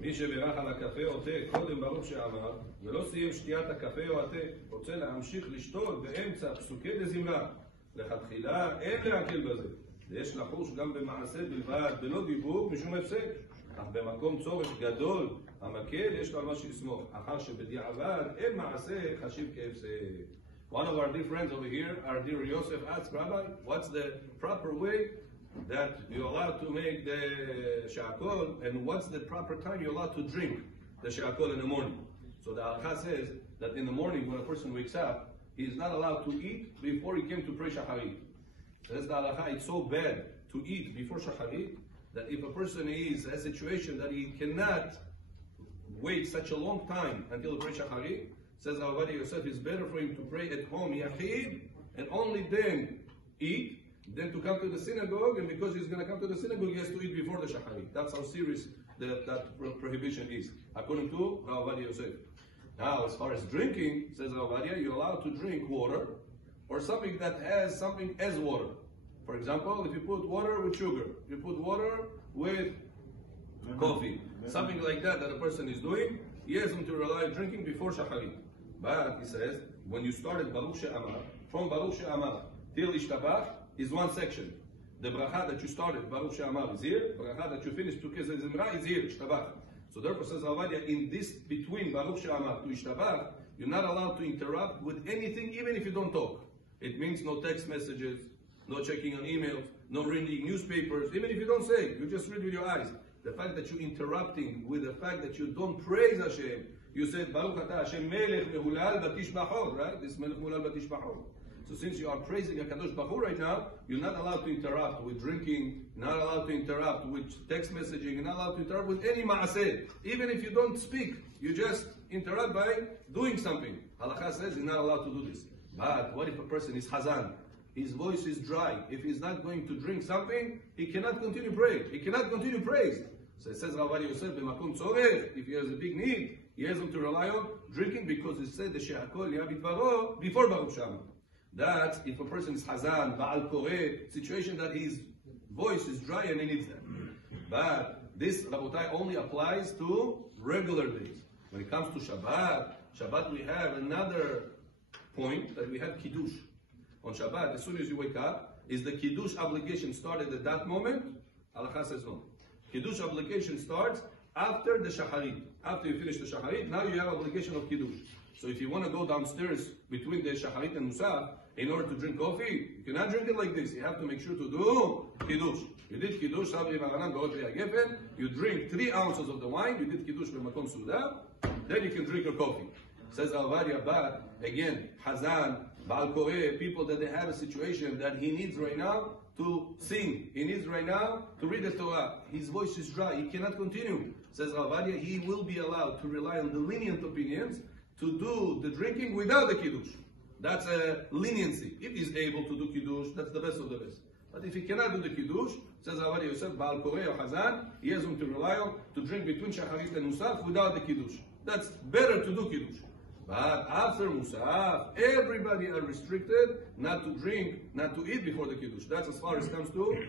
מי שברך על הקפה או תה קודם ברוך שאמר, ולא סיים שתיית הקפה או התה, רוצה להמשיך לשתות באמצע פסוקי דזמרה. לכתחילה אין להקל בזה. יש לחוש גם במעשה בלבד, בלא דיבור, משום הפסק. אך במקום צורך גדול, המקל יש לו על מה שיסמוך. אחר שבדיעבד אין מעשה חשיב כהפסק. One of our dear friends over here, our dear Yosef, asked, Rabbi, what's the proper way that you're allowed to make the sha'akol, and what's the proper time you're allowed to drink the sha'akol in the morning? So the halakha says that in the morning when a person wakes up, he is not allowed to eat before he came to pray shacharit. Says the halakha, it's so bad to eat before shacharit that if a person is in a situation that he cannot wait such a long time until he prays shacharit, says Avadi Yosef, it's better for him to pray at home, yachid, and only then eat, than to come to the synagogue, and because he's going to come to the synagogue, he has to eat before the shacharit. That's how serious that prohibition is, according to Avadi Yosef. Now, as far as drinking, says Avadi, you're allowed to drink water, or something that has something as water. For example, if you put water with sugar, you put water with coffee, something like that a person is doing, he has to rely on drinking before shacharit. But he says, when you started Baruch She'amar, from Baruch She'amar till Ishtabach is one section. The bracha that you started, Baruch She'amar, is here. Bracha that you finished, Tukei Zimra, is here, Ishtabach. So therefore says Avadia, in this between Baruch She'amar to Ishtabach, you're not allowed to interrupt with anything, even if you don't talk. It means no text messages, no checking on emails, no reading newspapers, even if you don't say, you just read with your eyes. The fact that you're interrupting with the fact that you don't praise Hashem, you said, Baruch Atah Hashem Melech Mehulal Batishbachot, right? This Melech Mehulal Batishbachot. So since you are praising HaKadosh Baruch Hu right now, you're not allowed to interrupt with drinking, not allowed to interrupt with text messaging, you're not allowed to interrupt with any ma'aseh. Even if you don't speak, you just interrupt by doing something. Halakha says you're not allowed to do this. But what if a person is hazan? His voice is dry. If he's not going to drink something, he cannot continue praying. He cannot continue praise. So it says Rabbi Yosef, b'makom tzorech, if he has a big need, he has to rely on drinking because it said the she'akol yabit before Baruch She'amar. That's if a person is hazan, ba'al koreh, situation that his voice is dry and he needs that. But this, Rabotai, only applies to regular days. When it comes to Shabbat we have another point that we have Kidus. On Shabbat, as soon as you wake up, is the Kiddush obligation started at that moment? Halakha says no. Kiddush obligation starts after the Shacharit. After you finish the Shacharit, now you have obligation of Kiddush. So if you want to go downstairs between the Shacharit and Musaf, in order to drink coffee, you cannot drink it like this. You have to make sure to do Kiddush. You did Kiddush, you drink 3 ounces of the wine, you did Kiddush b'makom suda, then you can drink your coffee. Says Al-Variya, but again, Hazan, Baal Koreh, people that they have a situation that he needs right now to sing. He needs right now to read the Torah. His voice is dry. He cannot continue. Says Al-Variya, he will be allowed to rely on the lenient opinions to do the drinking without the Kiddush. That's a leniency. If he's able to do Kiddush, that's the best of the best. But if he cannot do the Kiddush, says Al-Variya Yosef, Baal Koreh or Hazan, he has to rely on to drink between Shacharit and Musaf without the Kiddush. That's better to do Kiddush. But after Musaf, everybody are restricted not to drink, not to eat before the Kiddush. That's as far as it comes to